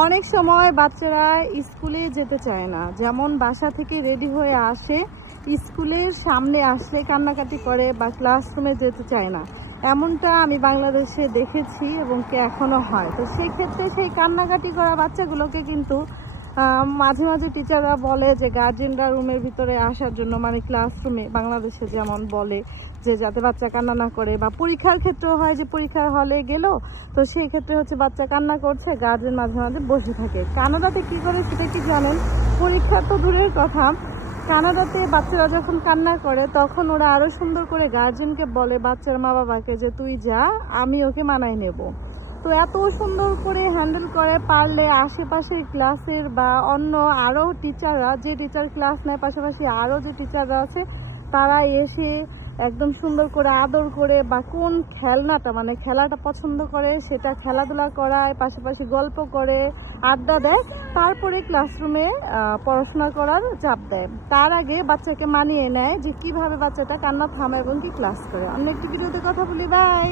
অনেক সময় বাচ্চারা স্কুলে যেতে চায় না, যেমন বাসা থেকে রেডি হয়ে আসে, স্কুলের সামনে আসলে কান্নাকাটি করে বা ক্লাসরুমে যেতে চায় না। এমনটা আমি বাংলাদেশে দেখেছি এবং এখনো হয়। তো সেই ক্ষেত্রে সেই কান্নাকাটি করা বাচ্চাগুলোকে কিন্তু মাঝে মাঝে টিচাররা বলে যে গার্জেনরা রুমের ভিতরে আসার জন্য, মানে ক্লাসরুমে বাংলাদেশে যেমন বলে যে যাতে বাচ্চা কান্না না করে। বা পরীক্ষার ক্ষেত্রেও হয় যে পরীক্ষার হলে গেল, তো সেই ক্ষেত্রে হচ্ছে বাচ্চা কান্না করছে, গার্জেন মাঝে মাঝে বসে থাকে। কানাডাতে কি করে সেটা কি জানেন? পরীক্ষা তো দূরের কথা, কানাডাতে বাচ্চারা যখন কান্না করে তখন ওরা আরো সুন্দর করে গার্জেনকে বলে, বাচ্চার মা বাবাকে, যে তুই যা, আমি ওকে মানায় নেব। তো এত সুন্দর করে হ্যান্ডেল করে পারলে আশেপাশের ক্লাসের বা অন্য আরও টিচাররা, যে টিচার ক্লাস নেয় পাশাপাশি আরও যে টিচাররা আছে, তারা এসে একদম সুন্দর করে আদর করে বা কোন খেলনাটা, মানে খেলাটা পছন্দ করে সেটা খেলাধুলা করায়, পাশাপাশি গল্প করে, আড্ডা দেয়, তারপরে ক্লাসরুমে পড়াশোনা করার চাপ দেয়। তার আগে বাচ্চাকে মানিয়ে নেয় যে কিভাবে বাচ্চাটা কান্না থামায় এবং কি ক্লাস করে। অন্য একটি ভিডিওতে কথা বলি, বাই।